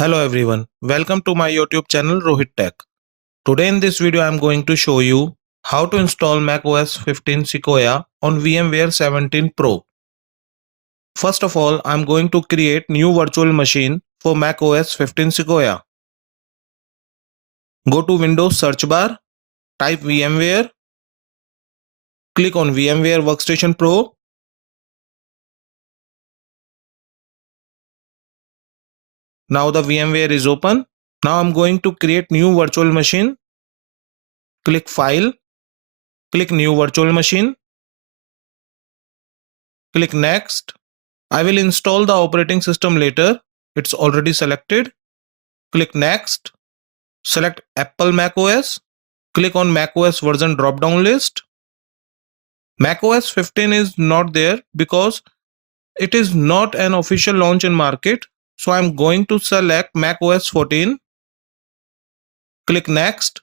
Hello everyone, welcome to my YouTube channel ROHIT Tech. Today in this video I am going to show you how to install macOS 15 Sequoia on VMware 17 Pro. First of all, I am going to create new virtual machine for macOS 15 Sequoia. Go to Windows search bar, type VMware, click on VMware Workstation Pro. Now the VMware is open. Now I am going to create new virtual machine. Click File, click New Virtual Machine, click Next. I will install the operating system later. It's already selected. Click Next. Select Apple macOS. Click on macOS version drop-down list. macOS 15 is not there because it is not an official launch in market. So I'm going to select macOS 14. Click Next.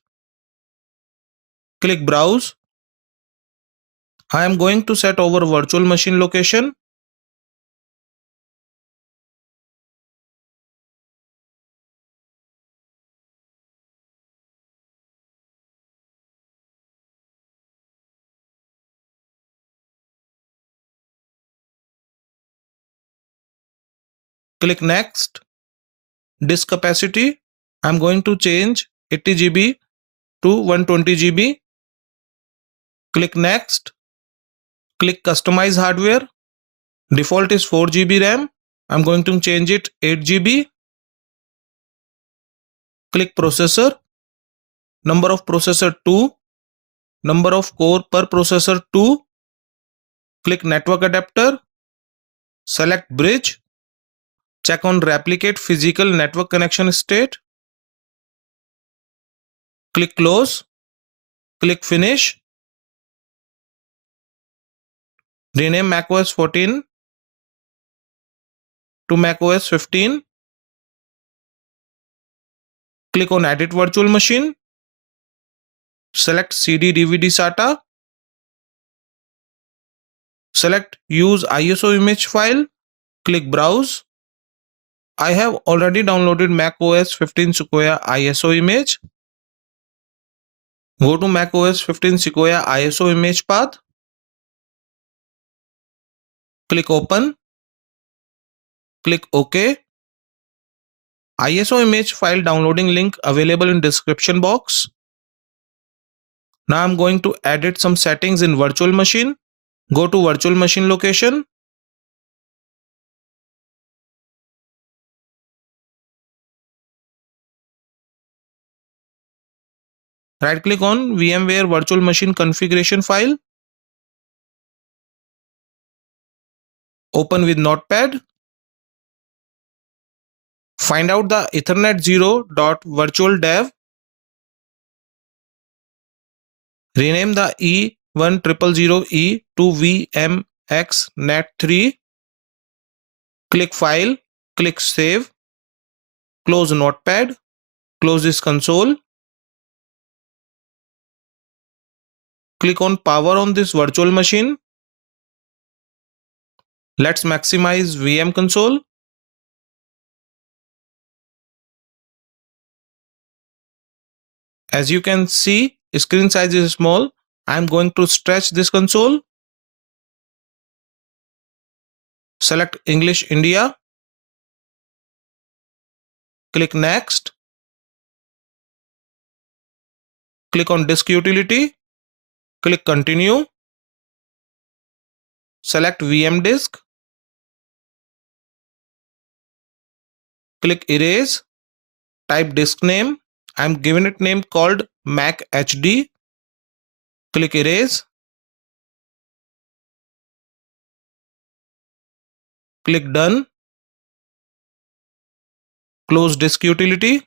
Click Browse. I am going to set our virtual machine location. Click Next. Disk capacity, I'm going to change 80 GB to 120 GB. Click Next. Click Customize Hardware. Default is 4 GB RAM. I'm going to change it 8 GB. Click Processor. Number of processor 2. Number of core per processor 2. Click Network Adapter. Select Bridge. Check on Replicate Physical Network Connection State. Click Close. Click Finish. Rename macOS 14 to macOS 15. Click on Edit Virtual Machine. Select CD DVD SATA. Select Use ISO image file. Click Browse. I have already downloaded macOS 15 Sequoia ISO image. Go to macOS 15 Sequoia ISO image path. Click Open. Click OK. ISO image file downloading link available in description box. Now I'm going to edit some settings in virtual machine. Go to virtual machine location. Right click on VMware virtual machine configuration file. Open with Notepad. Find out the Ethernet 0.virtual-dev. Rename the E1000E to VMXNet3. Click File. Click Save. Close Notepad. Close this console. Click on Power on this virtual machine. Let's maximize VM console. As you can see, screen size is small. I am going to stretch this console. Select English India. Click Next. Click on Disk Utility. Click Continue. Select VM Disk. Click Erase. Type disk name. I am giving it name called Mac HD. Click Erase. Click Done. Close Disk Utility.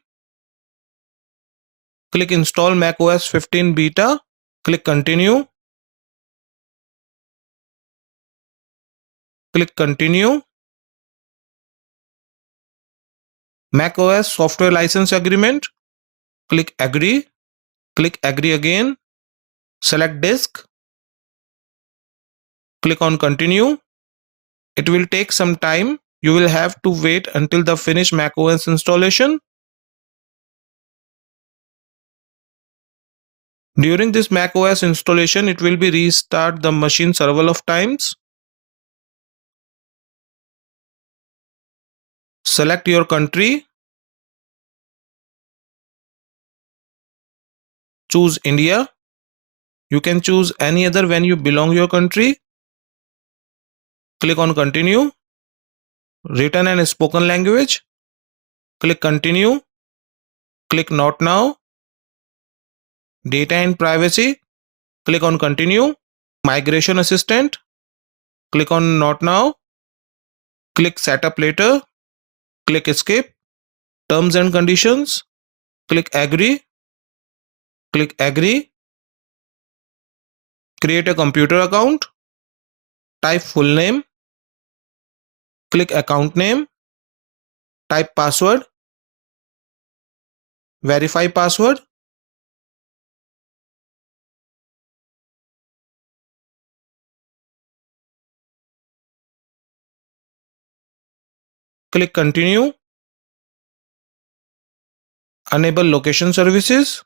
Click Install macOS 15 Beta. Click Continue. Click Continue. macOS Software License Agreement. Click Agree. Click Agree again. Select Disk. Click on Continue. It will take some time. You will have to wait until the finish macOS installation. During this macOS installation, it will be restart the machine several of times. Select your country. Choose India. You can choose any other when you belong your country. Click on continue. Written and spoken language. Click continue. Click not now. Data and privacy. Click on continue. Migration assistant. Click on not now. Click setup later. Click escape. Terms and conditions. Click agree. Click agree. Create a computer account. Type full name. Click account name. Type password. Verify password. Click continue. Enable location services.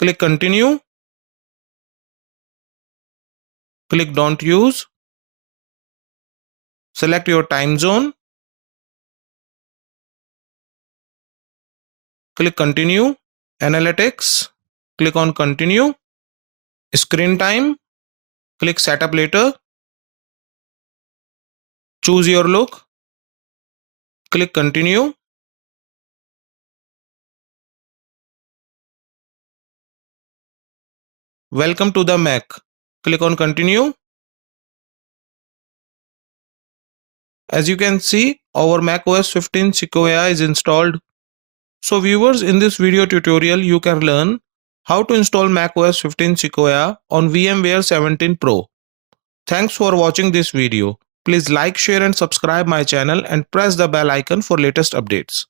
Click continue. Click don't use. Select your time zone. Click continue. Analytics. Click on continue. Screen time. Click setup later. Choose your look. Click continue. Welcome to the Mac. Click on continue. As you can see, our macOS 15 Sequoia is installed. So viewers, in this video tutorial you can learn how to install macOS 15 Sequoia on VMware 17 Pro. Thanks for watching this video. Please like, share and subscribe my channel and press the bell icon for latest updates.